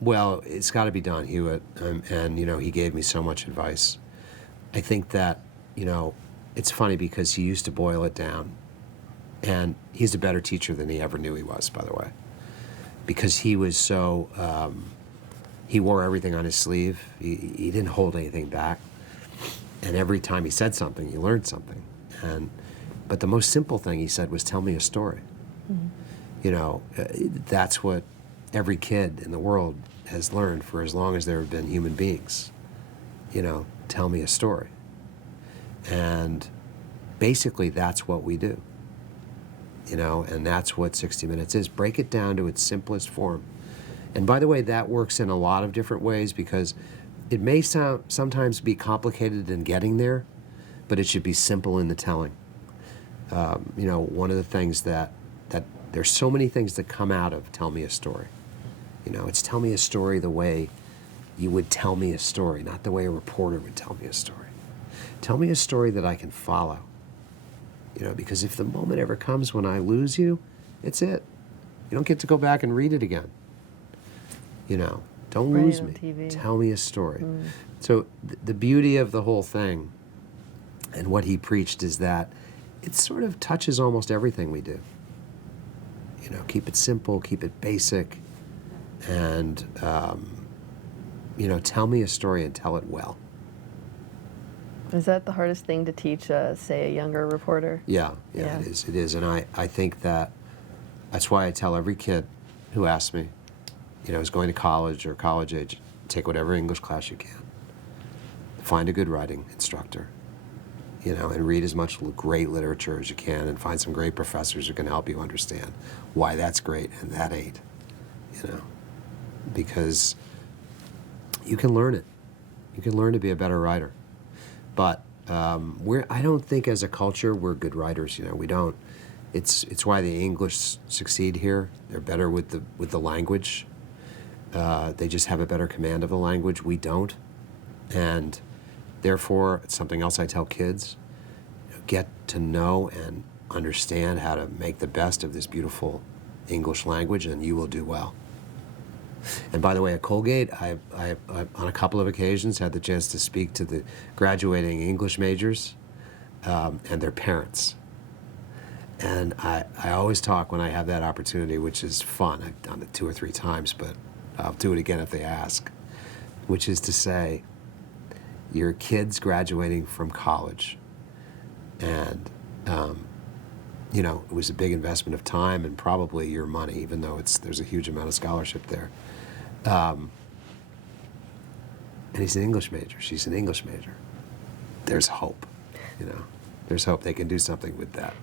Well, it's got to be Don Hewitt, and he gave me so much advice. I think that it's funny because he used to boil it down, and he's a better teacher than he ever knew he was, by the way, because he was so he wore everything on his sleeve. He didn't hold anything back, and every time he said something, you learned something. But the most simple thing he said was, "Tell me a story." That's what every kid in the world has learned for as long as there have been human beings. Tell me a story. And basically that's what we do. And that's what 60 Minutes is. Break it down to its simplest form. And by the way, that works in a lot of different ways because it may sometimes be complicated in getting there, but it should be simple in the telling. One of the things that there's so many things that come out of Tell Me a Story. It's tell me a story the way you would tell me a story, not the way a reporter would tell me a story. Tell me a story that I can follow. Because if the moment ever comes when I lose you, it's it. You don't get to go back and read it again. Don't lose me. TV. Tell me a story. So the beauty of the whole thing and what he preached is that it sort of touches almost everything we do. Keep it simple, keep it basic, and tell me a story and tell it well. Is that the hardest thing to teach, say, a younger reporter? Yeah, it is. And I think that's why I tell every kid who asks me, is going to college or college age, take whatever English class you can. Find a good writing instructor, and read as much great literature as you can and find some great professors who can help you understand why that's great and that ain't, because you can learn it. You can learn to be a better writer. But I don't think as a culture we're good writers. We don't. It's why the English succeed here. They're better with the language. They just have a better command of the language. We don't, and therefore it's something else I tell kids: get to know and understand how to make the best of this beautiful English language, and you will do well. And by the way, at Colgate, I on a couple of occasions had the chance to speak to the graduating English majors and their parents. And I always talk when I have that opportunity, which is fun. I've done it 2 or 3 times, but I'll do it again if they ask, which is to say, your kid's graduating from college, and it was a big investment of time and probably your money, even though there's a huge amount of scholarship there. And he's an English major. She's an English major. There's hope. There's hope they can do something with that.